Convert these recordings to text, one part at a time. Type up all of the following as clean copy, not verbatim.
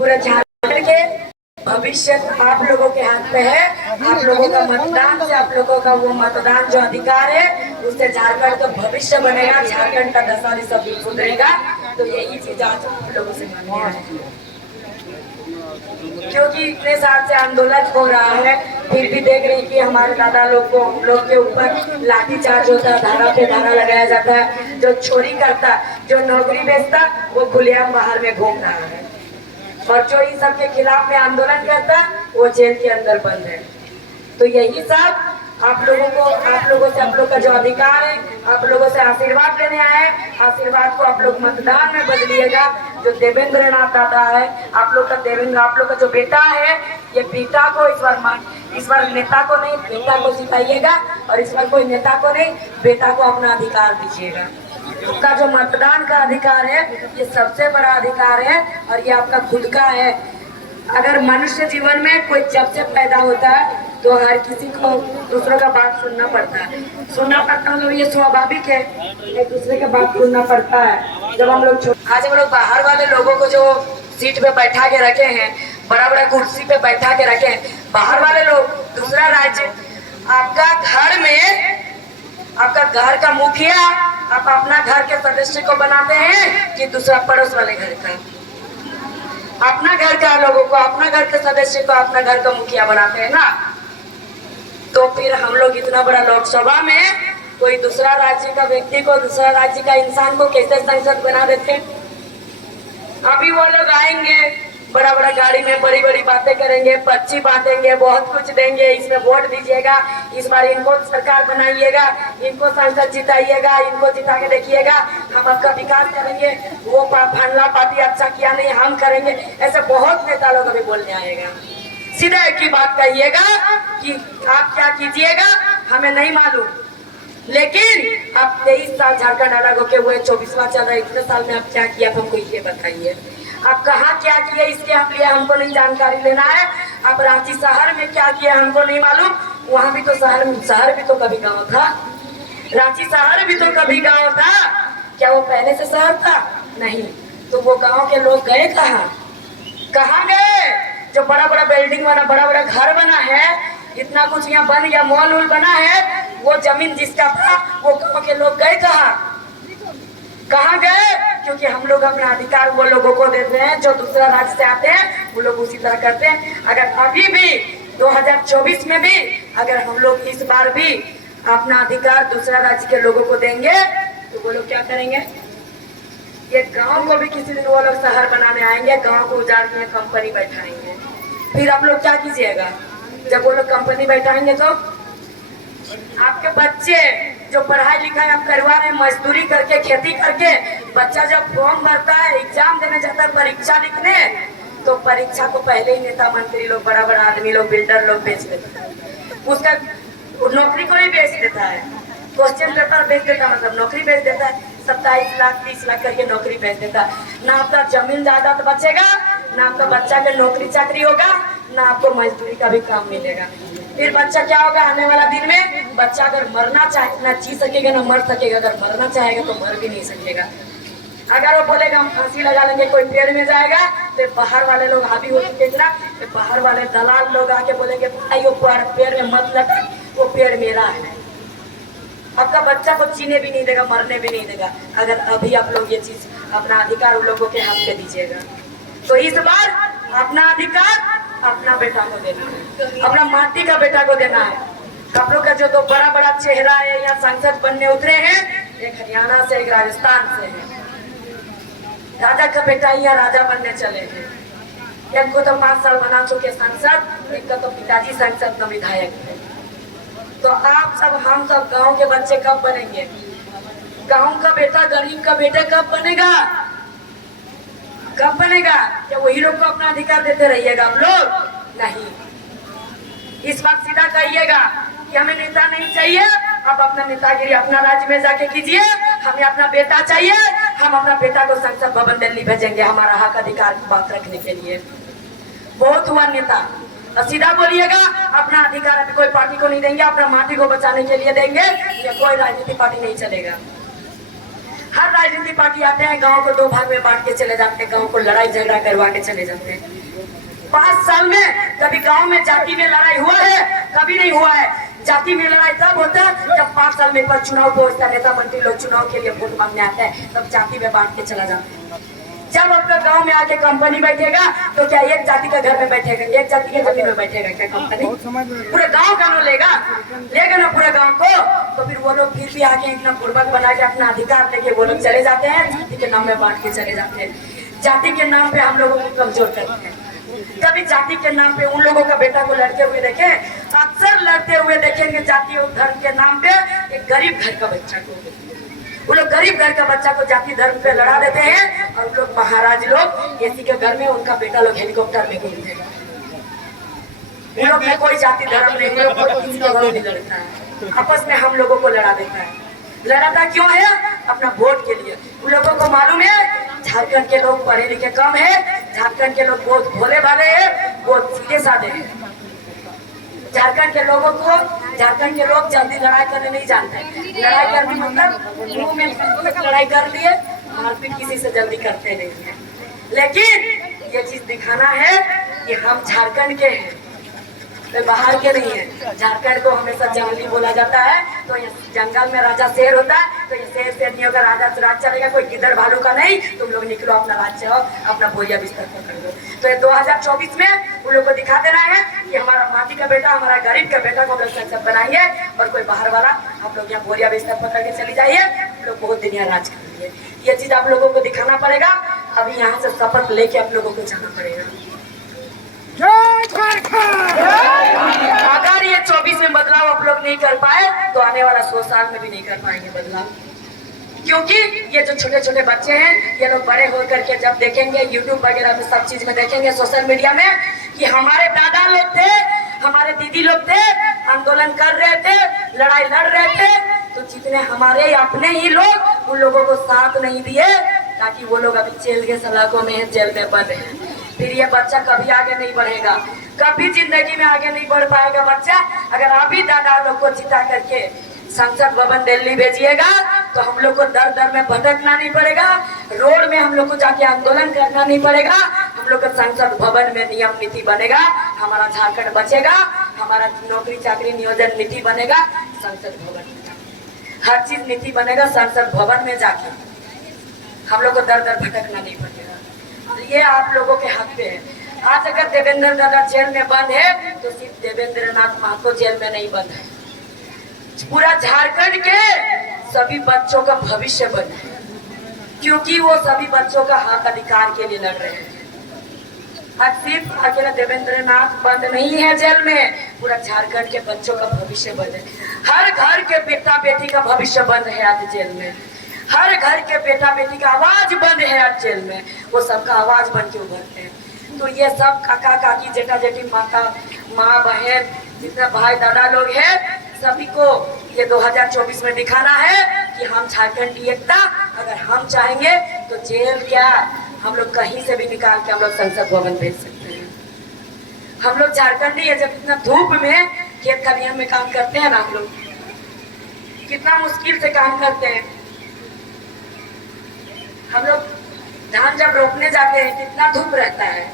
पूरा झारखंड के भविष्य आप लोगों के हाथ में है। आप लोगों का मतदान से, आप लोगों का वो मतदान जो अधिकार है, उससे झारखंड का भविष्य बनेगा, झारखंड का दशा सब सुधरेगा। तो यही चीज आज आप लोगों से मांगने आए हैं, क्योंकि इतने साल से आंदोलन हो रहा है, फिर भी देख रहे हैं कि हमारे दादा लोग को, हम लोग के ऊपर लाठीचार्ज होता है, धारा पे धारा लगाया जाता है। जो चोरी करता, जो नौकरी बेचता, वो खुलेआम बाहर में घूम रहा है, और जो इन सब के खिलाफ में आंदोलन करता, वो जेल के अंदर बंद है। तो यही सब आप लोगों को, आप लोगों से, आप लोग का जो अधिकार है, आप लोगों से आशीर्वाद लेने आए। आशीर्वाद को आप लोग मतदान में बदलिएगा। जो देवेंद्र नाथ दादा है, आप लोग का देवेंद्र, आप लोग का जो बेटा है, ये बेटा को इस बार नेता को नहीं, बेटा को सिखाइएगा, और इस बार कोई नेता को नहीं, बेटा को अपना अधिकार दीजिएगा। आपका जो मतदान का अधिकार है, ये सबसे बड़ा अधिकार है, और ये आपका खुद का है। अगर मनुष्य जीवन में कोई जब से पैदा होता है, तो हर किसी को दूसरों का बात सुनना पड़ता है, मतलब ये स्वाभाविक है, एक दूसरे का बात सुनना पड़ता है। जब हम लोग आज हम लोग बाहर वाले लोगों को जो सीट पे बैठा के रखे हैं, बड़ा बड़ा कुर्सी पे बैठा के रखे हैं, बाहर वाले लोग, दूसरा राज्य, आपका घर में, आपका घर का मुखिया आप अपना घर के सदस्य को बनाते हैं कि दूसरा पड़ोस वाले घर का? अपना घर का लोगों को, अपना घर के सदस्य को अपना घर का मुखिया बनाते हैं ना। तो फिर हम लोग इतना बड़ा लोकसभा में कोई दूसरा राज्य का व्यक्ति को, दूसरा राज्य का इंसान को कैसे सांसद बना देते हैं? अभी वो लोग आएंगे, बड़ा बड़ा गाड़ी में बड़ी बड़ी बातें करेंगे, पर्ची बांटेंगे, बहुत कुछ देंगे, इसमें वोट दीजिएगा, इस बार इनको सरकार बनाइएगा, इनको सांसद जिताइएगा, इनको जिता के देखिएगा, हम आपका विकास करेंगे, वो फलाना पार्टी अच्छा किया नहीं, हम करेंगे। ऐसे बहुत नेता लोग अभी बोलने आएगा। सीधा एक ही बात कहिएगा कि आप क्या कीजिएगा हमें नहीं मालूम, लेकिन आप 23 साल झारखंड अलग होके हुए, 24वां चल रहा है, इतने साल में आप क्या किया हमको ये बताइए। आप कहाँ क्या किए इसके लिए हमको नहीं जानकारी लेना है। आप रांची शहर में क्या किया हमको नहीं मालूम, वहाँ भी तो शहर भी तो कभी गाँव था, रांची शहर भी तो कभी गाँव था। क्या वो पहले से शहर था? नहीं। तो वो गाँव के लोग गए कहाँ गए? जो बड़ा बड़ा बिल्डिंग बना, बड़ा बड़ा घर बना है, इतना कुछ यहाँ बन गया, मॉल वॉल बना है, वो जमीन जिसका था, वो गाँव के लोग गए कहाँ गए? क्योंकि हम लोग अपना अधिकार वो लोगों को देते हैं जो दूसरा राज्य से आते हैं, वो लोग उसी तरह करते हैं। अगर अभी भी 2024 में भी अगर हम लोग इस बार भी अपना अधिकार दूसरा राज्य के लोगों को देंगे, तो वो लोग क्या करेंगे? ये गांव को भी किसी दिन वो लोग शहर बनाने आएंगे, गांव को उजाड़ के कंपनी बैठाएंगे। फिर आप लोग क्या कीजिएगा? जब वो लोग कंपनी बैठाएंगे तो आपके बच्चे जो पढ़ाई लिखाई आप करवा रहे हैं, मजदूरी करके, खेती करके, बच्चा जब फॉर्म भरता है, एग्जाम देने जाता है, परीक्षा लिखने, तो परीक्षा को पहले ही नेता मंत्री लोग, बड़ा बड़ा आदमी लोग, बिल्डर लोग बेच देता है, उसका नौकरी को ही बेच देता है, क्वेश्चन पेपर बेच देता है, मतलब नौकरी बेच देता है, 27 लाख 30 लाख करके नौकरी बेच देता है। ना आपका जमीन जायदाद बचेगा, ना आपका बच्चा का नौकरी चाकरी होगा, ना आपको मजदूरी का भी काम मिलेगा। फिर बच्चा क्या होगा आने वाला दिन में? बच्चा अगर मरना चाहे, ना जी सकेगा ना मर सकेगा, अगर मरना चाहेगा तो मर भी नहीं सकेगा। अगर वो बोलेगा हम फांसी लगा लेंगे, कोई पेड़ में जाएगा, तो बाहर वाले लोग हावी हो चुके हैं ना, तो बाहर वाले दलाल लोग आके बोलेंगे भाई वो पेड़ में मत लगा, वो पेड़ मेरा है। आपका बच्चा को जीने भी नहीं देगा, मरने भी नहीं देगा, अगर अभी आप लोग ये चीज अपना अधिकार उन लोगों के हाथ में दीजिएगा। तो इस बार अपना अधिकार अपना बेटा को देना है, अपना माटी का बेटा को देना है। आप लोग का जो दो बड़ा बड़ा चेहरा है यहाँ सांसद बनने उतरे हैं, एक हरियाणा से, एक राजस्थान से है। राजा का बेटा यहाँ राजा बनने चले हैं। एक को तो 5 साल बना चुके सांसद, एक का तो पिताजी सांसद न विधायक है। तो आप सब, हम सब गांव के बच्चे कब बनेंगे? गांव का बेटा, गरीब का बेटा कब बनेगा? कब बनेगा? क्या वही लोग को अपना अधिकार देते रहिएगा आप लोग? नहीं। इस बात सीधा कहिएगा कि हमें नेता नहीं चाहिए, आप अपना नेतागिरी अपना राज्य में जाके कीजिए, हमें अपना बेटा चाहिए, हम अपना बेटा को संसद भवन दिल्ली भेजेंगे हमारा हक अधिकार की बात रखने के लिए। बहुत हुआ नेता, अब सीधा बोलिएगा अपना अधिकार अभी कोई पार्टी को नहीं देंगे, अपना माटी को बचाने के लिए देंगे, या कोई राजनीतिक पार्टी नहीं चलेगा। हर राजनीतिक पार्टी आते हैं, गांव को दो भाग में बांट के चले जाते हैं, गांव को लड़ाई झगड़ा करवा के चले जाते हैं। 5 साल में कभी गांव में जाति में लड़ाई हुआ है? कभी नहीं हुआ है। जाति में लड़ाई तब होता है जब 5 साल में एक बार चुनाव पहुंचता है, नेता मंत्री लोग चुनाव के लिए वोट मांगने आते हैं, तब जाति में बांट के चला जाता है। जब आपका गांव में आके कंपनी बैठेगा तो क्या एक जाति का घर में बैठेगा, एक जाति के जमीन में बैठेगा क्या कंपनी? पूरा गांव का ना लेगा ना पूरा गांव को। तो फिर वो लोग फिर भी आके इतना पूर्वक बना के अपना अधिकार लेके वो लोग चले जाते हैं, जाति के नाम में बांट के चले जाते हैं। जाति के नाम पे हम लोगों को कमजोर करते हैं। कभी जाति के नाम पे उन लोगों का बेटा को लड़ते हुए देखे, अक्सर लड़ते हुए देखेंगे जाति और धर्म के नाम पे। एक गरीब घर का बच्चा को, वो लोग गरीब घर का बच्चा को जाति धर्म पे लड़ा देते हैं, और लोग महाराज लोग एसी के घर में उनका बेटा लोग हेलीकॉप्टर में घूमते हैं। उन लोग में कोई जाति धर्म नहीं, लोग किसी के घर नहीं लड़ता है, आपस में हम लोगों को लड़ा देता है। लड़ाता क्यों है? अपना वोट के लिए। उन लोगों को मालूम है झारखंड के लोग पढ़े लिखे कम है, झारखंड के लोग बहुत भोले भाले हैं, बहुत सीधे साधे हैं। झारखंड के लोगों को, झारखंड के लोग जल्दी लड़ाई करने नहीं जानते। लड़ाई करने मतलब मुंह में लड़ाई कर लिए, मारपीट किसी से जल्दी करते नहीं है। लेकिन ये चीज दिखाना है कि हम झारखंड के हैं, तो बाहर के नहीं है। झारखंड को हमेशा जंगली बोला जाता है, तो ये जंगल में राजा शेर होता है, तो ये शेर नहीं होगा, राजा से राज चलेगा, कोई गिद्दर भालू का नहीं। तुम लोग निकलो, अपना राज्य हो, अपना बोरिया बिस्तर पकड़ लो। तो ये 2024 में उन लोग को दिखा देना है कि हमारा माटी का बेटा, हमारा गरीब का बेटा को संसद बनाइए, और कोई बाहर वाला आप लोग यहाँ बोरिया बिस्तर पकड़ के चली जाइए, हम लोग बहुत दिन यहाँ राज करेंगे। ये चीज आप लोगों को दिखाना पड़ेगा। अभी यहाँ से शपथ लेके आप लोगों को जाना पड़ेगा। अगर ये 24 में बदलाव आप लोग नहीं कर पाए तो आने वाला 100 साल में भी नहीं कर पाएंगे बदलाव। क्योंकि ये जो छोटे छोटे बच्चे हैं, ये लोग बड़े होकर के जब देखेंगे यूट्यूब वगैरह में, सब चीज में देखेंगे, सोशल मीडिया में, कि हमारे दादा लोग थे, हमारे दीदी लोग थे, आंदोलन कर रहे थे, लड़ाई लड़ रहे थे, तो जितने हमारे अपने ही लोग उन लोगों को साथ नहीं दिए, ताकि वो लोग अभी जेल के सलाखों में, जेल में बंद हैं। फिर ये बच्चा कभी आगे नहीं बढ़ेगा, कभी जिंदगी में आगे नहीं बढ़ पाएगा बच्चा। अगर अभी दादा लोग को जिता करके संसद भवन दिल्ली भेजिएगा तो हम लोग को दर दर में भटकना नहीं पड़ेगा, रोड में हम लोग को जाके आंदोलन करना नहीं पड़ेगा। हम लोग का संसद भवन में नियम नीति बनेगा, हमारा झारखंड बचेगा, हमारा नौकरी चाकरी नियोजन नीति बनेगा संसद भवन में, हर चीज नीति बनेगा संसद भवन में जाके। हम लोग को दर दर भटकना नहीं पड़ेगा। ये आप लोगों के हक पे है। आज अगर देवेंद्र दादा जेल में बंद है तो सिर्फ देवेंद्र नाथ महतो जेल में नहीं बंद है, पूरा झारखंड के सभी बच्चों का भविष्य बंद है, क्योंकि वो सभी बच्चों का हक अधिकार के लिए लड़ रहे हैं। आज सिर्फ अकेला देवेंद्र नाथ बंद नहीं है जेल में, पूरा झारखंड के बच्चों का भविष्य बंद है। हर घर के बेटा बेटी का भविष्य बंद है आज जेल में, हर घर के बेटा बेटी का आवाज बंद है आज जेल में, वो सबका आवाज बन के उभरते हैं। तो ये सब काका काकी जेठा जेठी माता माँ बहन जितना भाई दादा लोग हैं, सभी को ये 2024 में दिखाना है कि हम झारखंडी एकता, अगर हम चाहेंगे तो जेल क्या, हम लोग कहीं से भी निकाल के हम लोग संसद भवन भेज सकते हैं। हम लोग झारखंडी है, जब इतना धूप में खेत खलिहान में काम करते हैं ना, हम लोग कितना मुश्किल से काम करते हैं। हम लोग धान जब रोपने जाते हैं कितना धूप रहता है,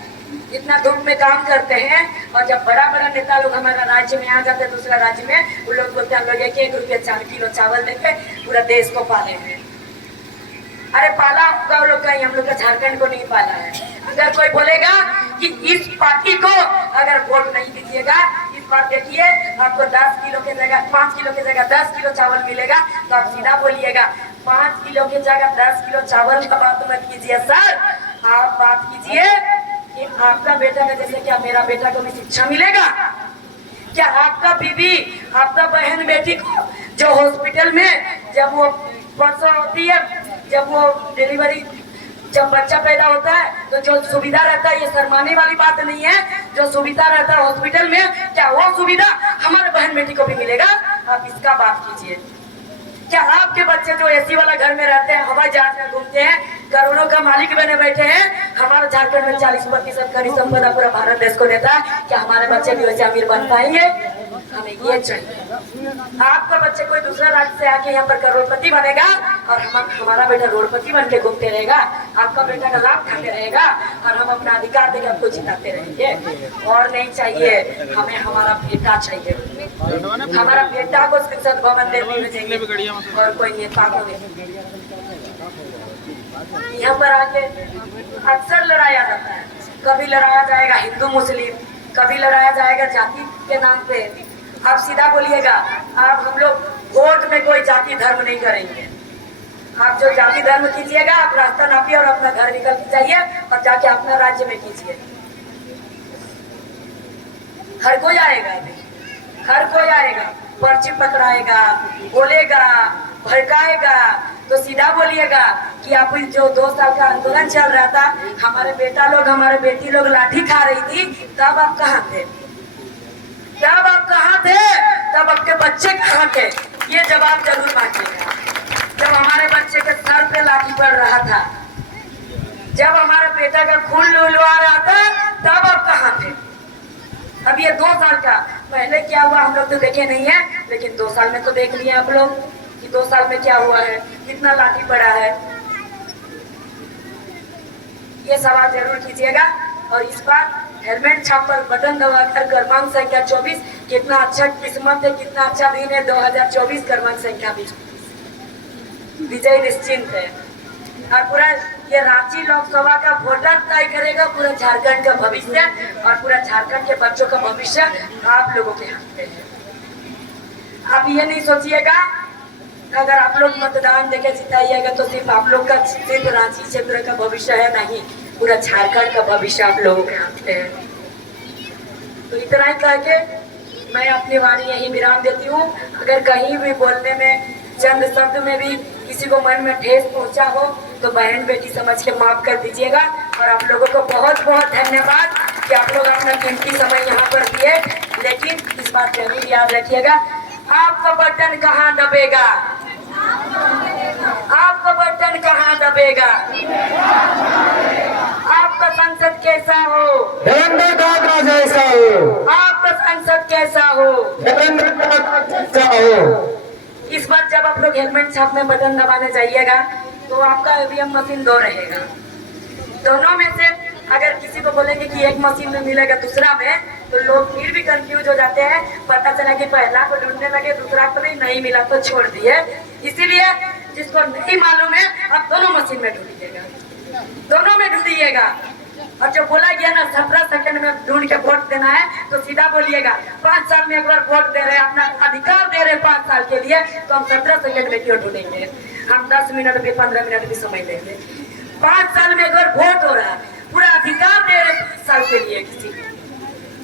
इतना धूप में काम करते हैं, और जब बड़ा बड़ा नेता लोग हमारा राज्य में आ जाते हैं, दूसरा राज्य में, वो लोग बोलते हैं हम लोग 1-1 रुपया 4 किलो चावल देके पूरा देश को पाले हैं। अरे पाला होगा वो लोग कहीं, हम लोग का झारखंड को नहीं पाला है। अगर कोई बोलेगा कि इस पार्टी को अगर वोट नहीं दीजिएगा, इस बार देखिए आपको 10 किलो के जगह 5 किलो के जगह 10 किलो चावल मिलेगा, तो आप सीधा बोलिएगा 5 किलो के जगह 10 किलो चावल का बात मत कीजिए सर, आप बात कीजिए कि आपका बेटा का जैसे क्या मेरा बेटा को भी शिक्षा मिलेगा, क्या आपका बीबी आपका बहन बेटी को जो हॉस्पिटल में जब वो प्रसव होती है, जब वो डिलीवरी, जब बच्चा पैदा होता है तो जो सुविधा रहता है, ये शर्माने वाली बात नहीं है, जो सुविधा रहता है हॉस्पिटल में, क्या वो सुविधा हमारे बहन बेटी को भी मिलेगा? आप इसका बात कीजिए। क्या आपके बच्चे जो एसी वाला घर में रहते हैं, हवाई जहाज में घूमते हैं, करोड़ों का मालिक बने बैठे हैं, हमारे झारखंड में 40% खनिज संपदा पूरा भारत देश को देता है, क्या हमारे बच्चे भी वैसे अमीर बन पाएंगे? हमें ये चाहिए। आपका बच्चे कोई दूसरा राज्य से आके यहाँ पर करोड़पति बनेगा और हमारा बेटा रोडपति बन के घूमते रहेगा। आपका बेटा का लाभ खाते रहेगा और हम अपना अधिकार देकर आपको जिताते रहेंगे। और नहीं चाहिए हमें, हमारा बेटा चाहिए। हमारा बेटा को संसद भवन दिल्ली में चाहिए और कोई नेता को नहीं। यहाँ पर आके अक्सर लड़ाया जाता है, कभी लड़ाया जाएगा हिंदू मुस्लिम, कभी लड़ाया जाएगा जाति के नाम पे। आप सीधा बोलिएगा, आप हम लोग वोट में कोई जाति धर्म नहीं करेंगे। आप जो जाति धर्म कीजिएगा, आप रास्ता नापिए और अपना घर निकल के जाइए और जाके अपना राज्य में कीजिए। हर कोई आएगा, हर कोई आएगा, पर्ची पकड़ाएगा, बोलेगा, भड़काएगा। तो सीधा बोलिएगा कि आप जो 2 साल का आंदोलन चल रहा था, हमारे बेटा लोग, हमारे बेटी लोग लाठी खा रही थी, तब आप कहाँ थे? तब आप कहाँ थे? तब आपके बच्चे कहाँ थे? ये जवाब जरूर मांगिएगा। जब हमारे बच्चे के सर पे लाठी पड़ रहा था, जब हमारे बेटा का खून लुलवा रहा था, तब आप कहाँ थे? अब ये 2 साल का, पहले क्या हुआ हम लोग तो देखे नहीं है, लेकिन 2 साल में तो देख लिया आप लोग कि 2 साल में क्या हुआ है, कितना लाठी पड़ा है। ये सवाल जरूर कीजिएगा। और इस बार हेलमेट छाप पर बटन दबाकर क्रमांक संख्या 24, कितना अच्छा किस्मत है, कितना अच्छा दिन है। 2024 क्रमांक संख्या 20 विजय निश्चिंत है। और पूरा ये रांची लोकसभा का वोटर तय करेगा पूरा झारखंड का भविष्य, और पूरा झारखंड के बच्चों का भविष्य आप लोगों के हाथ में है। आप ये नहीं सोचिएगा अगर आप लोग मतदान देके जिताइएगा तो सिर्फ आप लोग का, सिर्फ रांची क्षेत्र का भविष्य है, नहीं, पूरा झारखंड का भविष्य आप लोगों के हाथ में है। तो इतना ही कह के मैं अपनी वाणी यही विराम देती हूँ। अगर कहीं भी बोलने में, चंद शब्द में भी किसी को मन में ठेस पहुंचा हो तो बहन बेटी समझ के माफ कर दीजिएगा। और आप लोगों को बहुत बहुत धन्यवाद कि आप लोग अपना कीमती समय यहाँ पर दिए। लेकिन इस बात जरूर याद रखिएगा, आपका बटन कहाँ दबेगा? आपका बटन कहाँ दबेगा? आपका संसद कैसा हो? जैसा हो। आपका संसद कैसा हो? इस बार जब आप लोग हेलमेट छाप में बटन दबाने जाइएगा तो आपका ईवीएम मशीन 2 रहेगा। दोनों में से अगर किसी को बोलेंगे कि एक मशीन में मिलेगा दूसरा में, तो लोग फिर भी कंफ्यूज हो जाते हैं। पता चला कि पहला को ढूंढने लगे, दूसरा को नहीं मिला तो छोड़ दिए। इसीलिए जिसको नहीं मालूम है आप दोनों मशीन में ढूंढिएगा, दोनों में ढूंढिएगा। और जो बोला गया ना 17 सेकंड में ढूंढ के वोट देना है, तो सीधा बोलिएगा 5 साल में एक बार वोट दे रहे हैं, अपना अधिकार दे रहे हैं 5 साल के लिए, तो हम 17 सेकंड में क्यों ढूंढेंगे? हम 10 मिनट भी 15 मिनट भी समय लेंगे। 5 साल में एक बार वोट हो रहा है, पूरा अधिकार दे रहे 5 साल के लिए, किसी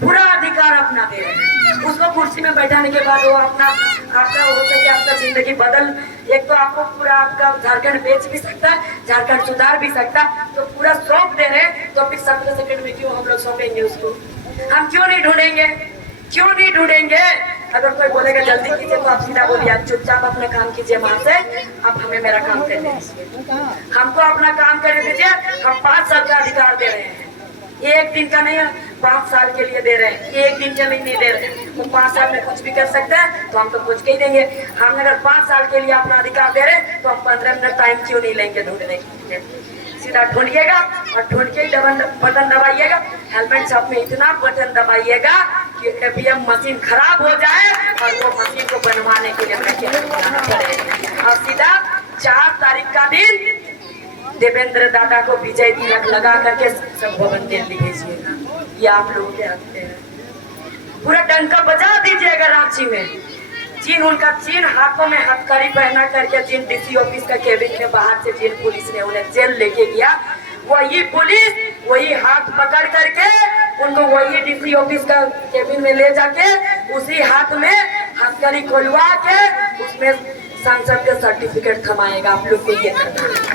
पूरा अधिकार अपना दे रहे हैं। उसको कुर्सी में बैठाने के बाद वो अपना आपका हो सके आपका जिंदगी बदल, एक तो आपको पूरा आपका झारखंड बेच भी सकता है, झारखंड सुधार भी सकता, तो पूरा सौंप दे रहे, तो फिर 17 सेकंड में क्यों हम लोग सौंपेंगे उसको? हम क्यों नहीं ढूंढेंगे? क्यों नहीं ढूंढेंगे? अगर कोई बोलेगा जल्दी कीजिए तो आप सीधा बोलिए, आप चुपचाप अपना काम कीजिए, वहां से आप हमें मेरा काम करने दीजिए, हमको अपना काम करने दीजिए। हम 5 साल का अधिकार दे रहे हैं, एक दिन का नहीं, 5 साल के लिए दे रहे हैं, एक दिन के लिए नहीं दे रहे हैं। वो 5 साल में कुछ भी कर सकते हैं, तो हम तो कुछ के ही देंगे। हम अगर 5 साल के लिए अपना अधिकार दे रहे हैं, तो हम 15 मिनट टाइम क्यों नहीं लेंगे ढूंढने के लिए? सीधा ढूंढिएगा और ढूंढ के ही बटन दबाइएगा। हेलमेट छाप में इतना बटन दबाइएगा कि ईवीएम मशीन खराब हो जाए और वो मशीन को बनवाने के लिए हमें क्या करना पड़े। और सीधा 4 तारीख का दिन देवेंद्र दादा को विजय तिलक लगा करके सब भवन दिल्ली भेजिएगा। ये आप लोग के हाथ में है, पूरा डंका बजा दीजिएगा रांची में। जिन उनका जिन हाथों में हथकड़ी पहना करके जिन डीसी ऑफिस का केबिन के बाहर से जिन पुलिस ने उन्हें जेल लेके गया, वही पुलिस वही हाथ पकड़ करके उनको वही डीसी ऑफिस का केबिन में ले जाके उसी हाथ में हथकड़ी खोलवा के उसमें सांसद का सर्टिफिकेट थमाएगा। आप लोग को ये करना है,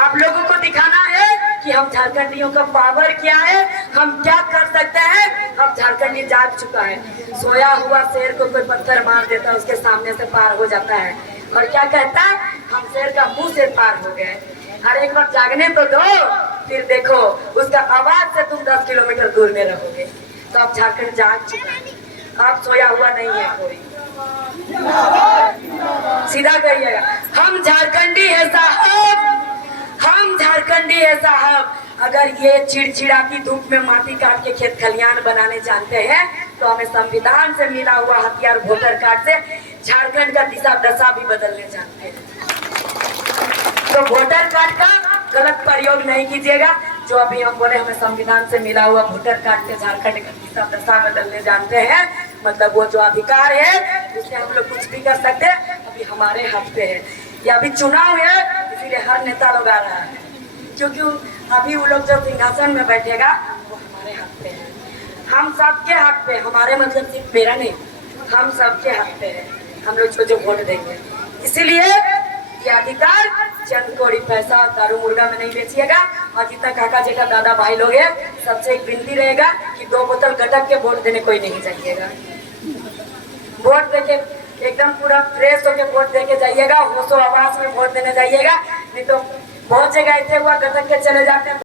आप लोगों को दिखाना है कि हम झारखंडियों का पावर क्या है, हम क्या कर सकते हैं। अब झारखंडी जाग चुका है, सोया हुआ शेर को कोई पत्थर मार देता है उसके सामने से पार हो जाता है, और क्या कहता है, हम शेर का मुंह से पार हो गए। और एक बार जागने तो दो, फिर देखो उसका आवाज से तुम 10 किलोमीटर दूर में रहोगे। सब झारखंड जाग चुका है, अब सोया हुआ नहीं है कोई। सीधा कहिएगा, हम झारखंडी है साहब, हम झारखंडी है साहब। अगर ये चिड़चिड़ा की धूप में माटी काट के खेत खलियान बनाने जानते हैं तो हमें संविधान से मिला हुआ हथियार वोटर कार्ड से झारखंड का दिशा दशा भी बदलने जानते हैं। तो वोटर कार्ड का गलत प्रयोग नहीं कीजिएगा। जो अभी हम बोले हमें संविधान से मिला हुआ वोटर कार्ड से झारखंड का दिशा दशा बदलने जानते हैं, मतलब वो जो अधिकार है उससे हम लोग कुछ भी कर सकते हैं, अभी हमारे हाथ पे है। ये अभी चुनाव है इसीलिए हर नेता लोग आ रहा है, क्योंकि अभी वो लोग जो सिंहासन में बैठेगा वो हमारे हाथ पे है। हम सबके हाथ पे, हमारे मतलब सिर्फ मेरा नहीं, हम सबके हाथ पे है, हम लोग जो वोट देंगे। इसीलिए ये अधिकार चंद कौड़ी पैसा दारू मुर्गा में नहीं बेचिएगा। और जितना काका जेठा दादा भाई लोग हैं सबसे एक विनती रहेगा कि 2 बोतल गटक के वोट देने कोई नहीं जाइएगा। वोट देके एकदम पूरा फ्रेश होके वोट देके जाइएगा, होशो आवाज में वोट देने जाइएगा, नहीं तो बहुत जगह ऐसे हुआ गटक के चले जाते हैं।